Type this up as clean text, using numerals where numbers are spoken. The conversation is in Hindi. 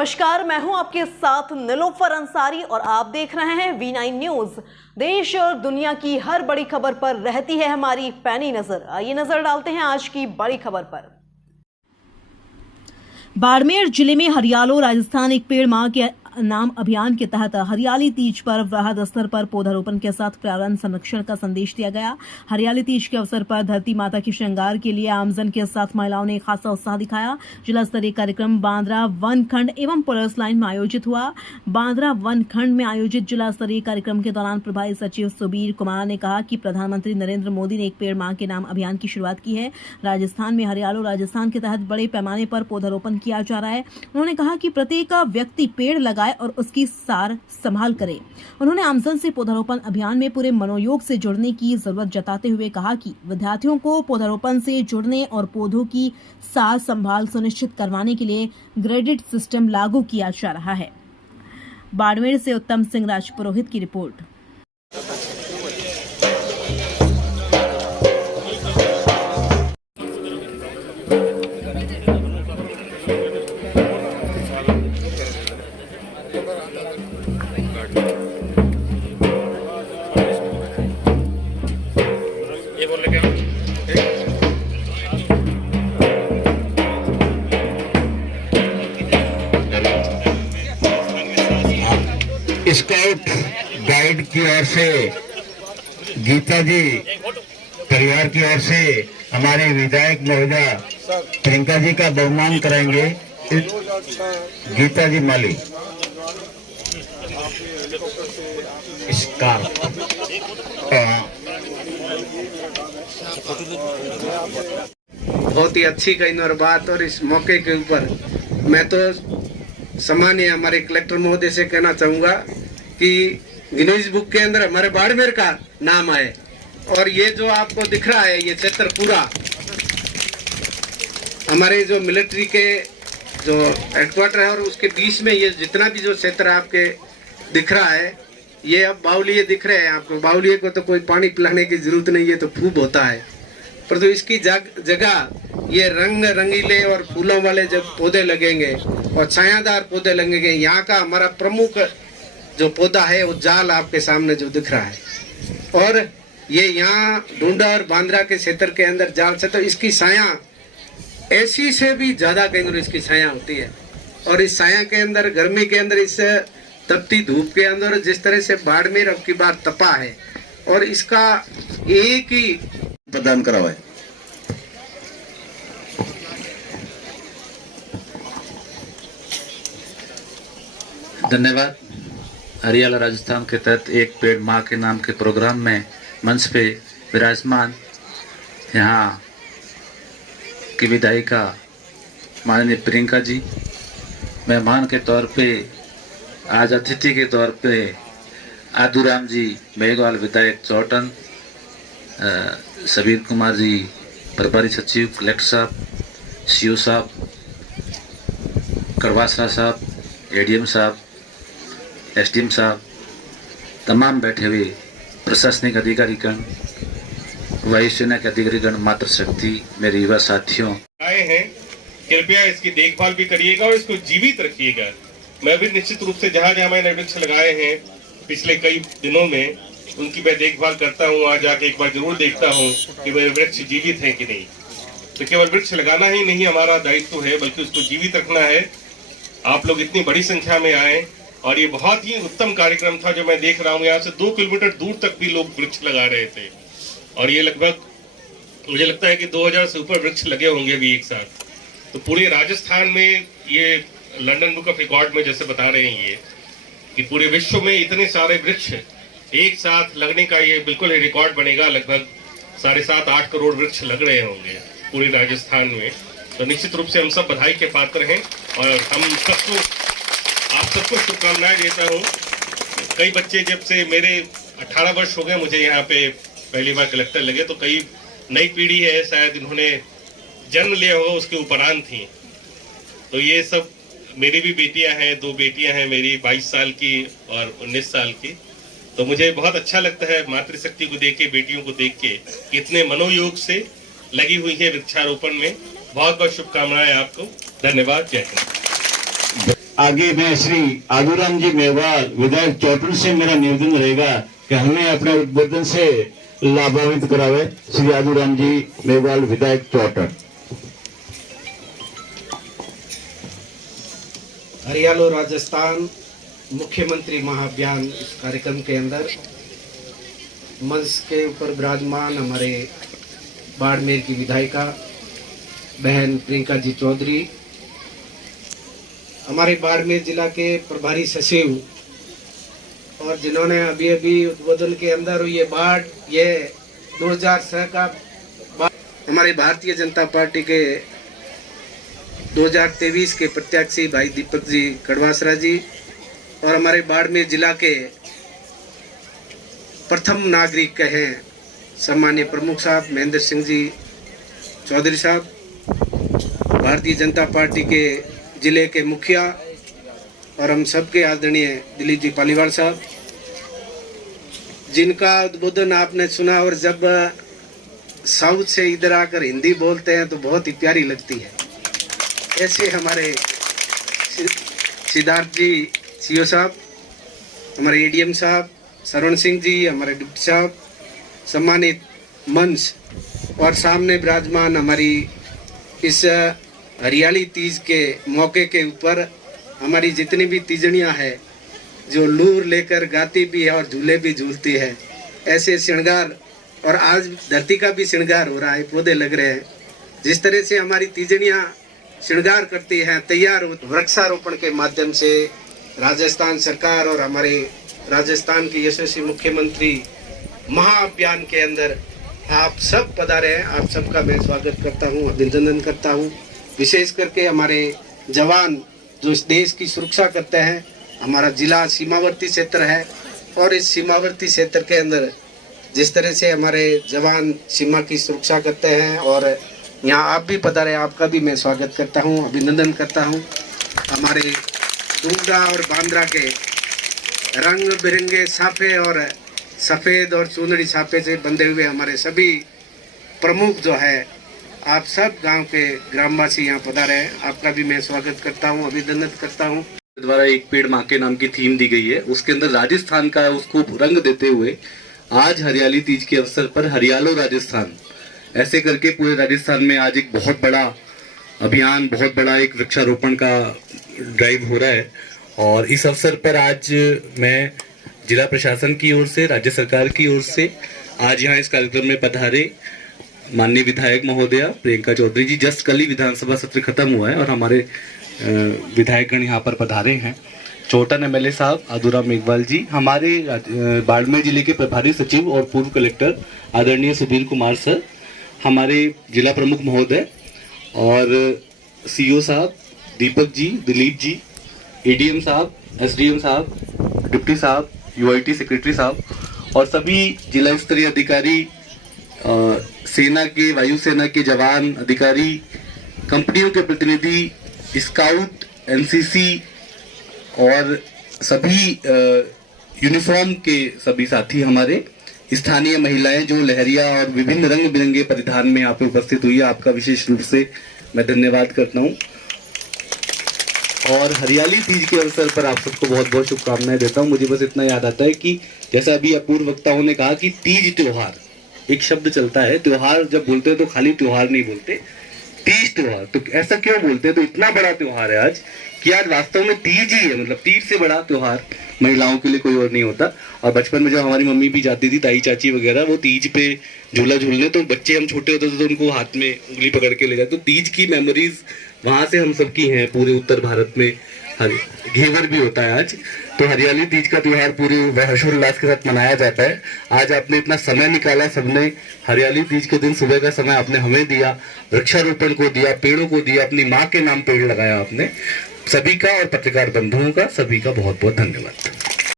नमस्कार, मैं हूं आपके साथ नीलोफर अंसारी और आप देख रहे हैं V9 न्यूज। देश और दुनिया की हर बड़ी खबर पर रहती है हमारी पैनी नजर। आइए नजर डालते हैं आज की बड़ी खबर पर। बाड़मेर जिले में हरियालो राजस्थान एक पेड़ मां के नाम अभियान के तहत हरियाली तीज पर वृहद स्तर पर पौधारोपण के साथ पर्यावरण संरक्षण का संदेश दिया गया। हरियाली तीज के अवसर पर धरती माता के श्रृंगार के लिए आमजन के साथ महिलाओं ने खासा उत्साह दिखाया। जिला स्तरीय कार्यक्रम बांद्रा वन खंड एवं पुलिस लाइन में आयोजित हुआ। बांद्रा वन खंड में आयोजित जिला स्तरीय कार्यक्रम के दौरान प्रभारी सचिव सुबीर कुमार ने कहा कि प्रधानमंत्री नरेंद्र मोदी ने एक पेड़ मां के नाम अभियान की शुरुआत की है। राजस्थान में हरियालो राजस्थान के तहत बड़े पैमाने पर पौधारोपण किया जा रहा है। उन्होंने कहा कि प्रत्येक व्यक्ति पेड़ लगाए और उसकी सार संभाल करे। उन्होंने आमजन से पौधारोपण अभियान में पूरे मनोयोग से जुड़ने की जरूरत जताते हुए कहा कि विद्यार्थियों को पौधारोपण से जुड़ने और पौधों की सार संभाल सुनिश्चित करवाने के लिए ग्रेडेड सिस्टम लागू किया जा रहा है। बाड़मेर से उत्तम सिंह राजपुरोहित की रिपोर्ट। स्काउट गाइड की ओर से, गीता जी परिवार की ओर से हमारे विधायक महोदया प्रियंका जी का बहुमान करेंगे। गीता जी माली बहुत ही अच्छी कही और बात। और इस मौके के ऊपर मैं तो सामान्य हमारे कलेक्टर महोदय से कहना चाहूंगा कि गिनीज बुक के अंदर हमारे बाड़मेर का नाम आए। और ये जो आपको दिख रहा है ये क्षेत्र पूरा हमारे जो मिलिट्री के जो हेडक्वार्टर है और उसके बीच में ये जितना भी जो क्षेत्र आपके दिख रहा है ये अब बावलिये दिख रहे हैं आपको। बावलिये को तो कोई पानी पिलाने की जरूरत नहीं है, तो खूब होता है। परंतु इसकी जगह ये रंग रंगीले और फूलों वाले जब पौधे लगेंगे और छायादार पौधे लगेंगे। यहाँ का हमारा प्रमुख जो पौधा है वो जाल आपके सामने जो दिख रहा है। और ये यहाँ ढूंढा और बांद्रा के क्षेत्र के अंदर जाल से तो इसकी छाया ऐसी से भी ज्यादा कहीं इसकी छाया होती है। और इस छाया के अंदर गर्मी के अंदर इस तपती धूप के अंदर जिस तरह से बाड़मेर अब की बार तपा है और इसका एक ही प्रदान करा हुआ है। धन्यवाद। हरियाला राजस्थान के तहत एक पेड़ माँ के नाम के प्रोग्राम में मंच पे विराजमान यहाँ की विधायिका माननीय प्रियंका जी, मेहमान के तौर पे आज अतिथि के तौर पे आदूराम जी मेघवाल विधायक चौटन, सबीर कुमार जी प्रभारी सचिव, कलेक्टर साहब, सीओ साहब, करवासरा साहब, एडीएम साहब, एसडीएम साहब, तमाम बैठे हुए प्रशासनिक अधिकारीगण, वायुसेना के अधिकारीगण, मातृशक्ति, मेरे युवा साथियों आए हैं, कृपया इसकी देखभाल भी करिएगा और इसको जीवित रखिएगा। मैं भी निश्चित रूप से जहाँ जहाँ मैंने वृक्ष लगाए हैं पिछले कई दिनों में उनकी मैं देखभाल करता हूँ। आज जाके एक बार जरूर देखता हूँ कि मेरे वृक्ष जीवित हैं कि नहीं। तो केवल वृक्ष लगाना ही नहीं हमारा दायित्व है, बल्कि उसको जीवित रखना है। आप लोग इतनी बड़ी संख्या में आए और ये बहुत ही उत्तम कार्यक्रम था जो मैं देख रहा हूँ। यहाँ से 2 किलोमीटर दूर तक भी लोग वृक्ष लगा रहे थे और ये लगभग मुझे लगता है कि 2000 से ऊपर वृक्ष लगे होंगे अभी एक साथ। तो पूरे राजस्थान में ये लंदन बुक ऑफ रिकॉर्ड में जैसे बता रहे हैं ये कि पूरे विश्व में इतने सारे वृक्ष एक साथ लगने का ये बिल्कुल ही रिकॉर्ड बनेगा। लगभग 7.5-8 करोड़ वृक्ष लग रहे होंगे पूरे राजस्थान में। तो निश्चित रूप से हम सब बधाई के पात्र हैं और हम सबको आप सबको शुभकामनाएं देता हूँ। कई बच्चे जब से मेरे 18 वर्ष हो गए मुझे यहाँ पे पहली बार कलेक्टर लगे, तो कई नई पीढ़ी है शायद इन्होंने जन्म लिया होगा उसके उपरांत थी। तो ये सब मेरी भी बेटियां हैं, 2 बेटियां हैं मेरी, 22 साल की और 19 साल की। तो मुझे बहुत अच्छा लगता है मातृशक्ति को देख के, बेटियों को देख के इतने मनोयोग से लगी हुई है वृक्षारोपण में। बहुत बहुत शुभकामनाएं आपको। धन्यवाद। जय हिंद। आगे मैं श्री आदूराम जी मेघवाल विधायक चौटन से मेरा निवेदन रहेगा कि हमें अपने उद्बोधन से लाभान्वित करावे। श्री आदूराम जी मेघवाल विधायक चौटन। हरियालो राजस्थान मुख्यमंत्री महाअभियान इस कार्यक्रम के अंदर मंच के ऊपर विराजमान हमारे बाड़मेर की विधायिका बहन प्रियंका जी चौधरी, हमारे बाड़मेर जिला के प्रभारी सचिव, और जिन्होंने अभी अभी उद्बोधन के अंदर ये बाढ़, ये 2006 का बाढ़, हमारे भारतीय जनता पार्टी के 2023 के प्रत्याशी भाई दीपक जी कड़वासरा जी, और हमारे बाड़मेर जिला के प्रथम नागरिक कहे सम्मानीय प्रमुख साहब महेंद्र सिंह जी चौधरी साहब, भारतीय जनता पार्टी के जिले के मुखिया और हम सबके आदरणीय दिलीप जी पालीवाल साहब, जिनका उद्बोधन आपने सुना। और जब साउथ से इधर आकर हिंदी बोलते हैं तो बहुत ही प्यारी लगती है। ऐसे हमारे सिद्धार्थ जी सीओ साहब, हमारे एडीएम साहब सरवण सिंह जी, हमारे डिप्टी साहब, सम्मानित मंच और सामने विराजमान हमारी इस हरियाली तीज के मौके के ऊपर हमारी जितनी भी तीजड़ियाँ हैं जो लूर लेकर गाती भी है और झूले भी झूलती है, ऐसे श्रृंगार, और आज धरती का भी श्रृंगार हो रहा है, पौधे लग रहे हैं। जिस तरह से हमारी तीजड़ियाँ श्रृंगार करती हैं, तैयार वृक्षारोपण के माध्यम से राजस्थान सरकार और हमारे राजस्थान के यशस्वी मुख्यमंत्री महाअभियान के अंदर आप सब पधारे हैं। आप सबका मैं स्वागत करता हूं, अभिनंदन करता हूं। विशेष करके हमारे जवान जो इस देश की सुरक्षा करते हैं, हमारा जिला सीमावर्ती क्षेत्र है और इस सीमावर्ती क्षेत्र के अंदर जिस तरह से हमारे जवान सीमा की सुरक्षा करते हैं, और यहाँ आप भी पधारे, आपका भी मैं स्वागत करता हूँ, अभिनंदन करता हूँ। हमारे डूंगरा और बांद्रा के रंग बिरंगे साफे और सफ़ेद और चुनरी छापे से बंधे हुए हमारे सभी प्रमुख जो है, आप सब गांव के ग्रामवासी यहाँ पधारे हैं, आपका भी मैं स्वागत करता हूँ, अभिनंदन करता हूँ। द्वारा एक पेड़ माँ के नाम की थीम दी गई है, उसके अंदर राजस्थान का उसको रंग देते हुए आज हरियाली तीज के अवसर पर हरियालो राजस्थान ऐसे करके पूरे राजस्थान में आज एक बहुत बड़ा अभियान, बहुत बड़ा एक वृक्षारोपण का ड्राइव हो रहा है। और इस अवसर पर आज मैं जिला प्रशासन की ओर से, राज्य सरकार की ओर से आज यहाँ इस कार्यक्रम में पधारे माननीय विधायक महोदया प्रियंका चौधरी जी, जस्ट कल ही विधानसभा सत्र खत्म हुआ है और हमारे विधायकगण यहाँ पर पधारे हैं। चौटन एमएलए साहब, आदूराम मेघवाल जी, हमारे बाड़मेर जिले के प्रभारी सचिव और पूर्व कलेक्टर आदरणीय सुधीर कुमार सर, हमारे जिला प्रमुख महोदय और सीओ साहब दीपक जी, दिलीप जी, एडीएम साहब, एसडीएम साहब, डिप्टी साहब, यूआईटी सेक्रेटरी साहब और सभी जिला स्तरीय अधिकारी, सेना के, वायुसेना के जवान, अधिकारी, कंपनियों के प्रतिनिधि, स्काउट, एनसीसी और सभी यूनिफॉर्म के सभी साथी, हमारे स्थानीय महिलाएं जो लहरिया और विभिन्न रंग बिरंगे परिधान में यहाँ पे उपस्थित हुई है, आपका विशेष रूप से मैं धन्यवाद करता हूँ। और हरियाली तीज के अवसर पर आप सबको बहुत बहुत शुभकामनाएं देता हूँ। मुझे बस इतना याद आता है कि जैसा अभी अपूर्व वक्ताओं ने कहा कि तीज त्योहार एक शब्द चलता है, त्योहार जब बोलते हैं तो खाली त्योहार नहीं बोलते, तीज त्योहार। तो ऐसा क्यों बोलते हैं? तो इतना बड़ा त्योहार है आज कि आज वास्तव में तीज ही है, मतलब तीज से बड़ा त्योहार महिलाओं के लिए कोई और नहीं होता। और बचपन में जब हमारी मम्मी भी जाती थी, ताई चाची वगैरह, वो तीज पे झूला झूलने, तो बच्चे हम छोटे होते थे तो उनको हाथ में उंगली पकड़ के ले जाते। तो तीज की मेमोरीज वहां से हम सबकी हैं। पूरे उत्तर भारत में घेवर भी होता है आज, तो हरियाली तीज का त्योहार पूरे हर्षोल्लास के साथ मनाया जाता है। आज आपने इतना समय निकाला, सबने हरियाली तीज के दिन सुबह का समय आपने हमें दिया, वृक्षारोपण को दिया, पेड़ों को दिया, अपनी माँ के नाम पेड़ लगाया आपने। सभी का और पत्रकार बंधुओं का सभी का बहुत बहुत धन्यवाद।